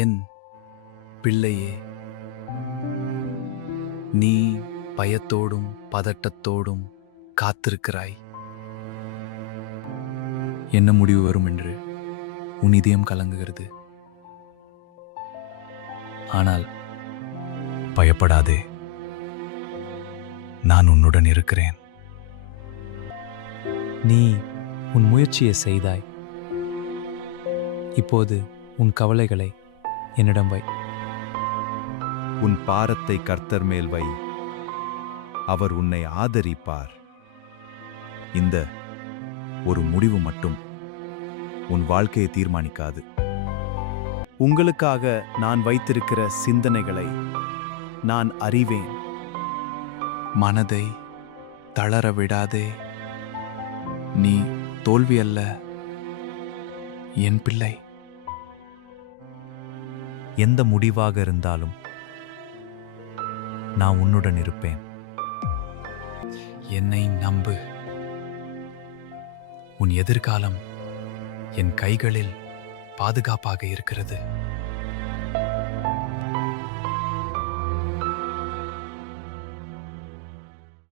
என் பிள்ளையே, நீ பயத்தோடும் பதட்டத்தோடும் காத்திருக்கிறாய். என்ன முடிவு வரும் என்று உன் இதயம் கலங்குகிறது. ஆனால் பயப்படாதே, நான் உன்னுடன் இருக்கிறேன். நீ உன் முயற்சியை செய்தாய். இப்போது உன் கவலைகளை என்னிடம் வை. உன் பாரத்தை கர்த்தர் மேல் வை, அவர் உன்னை ஆதரிப்பார். இந்த ஒரு முடிவு மட்டும் உன் வாழ்க்கையை தீர்மானிக்காது. உங்களுக்காக நான் வைத்திருக்கிற சிந்தனைகளை நான் அறிவேன். மனதை தளர விடாதே. நீ தோல்வி அல்ல, என் பிள்ளை. எந்த முடிவாக இருந்தாலும் நான் உன்னுடன் இருப்பேன். என்னை நம்பு. உன் எதிர்காலம் என் கைகளில் பாதுகாப்பாக இருக்கிறது.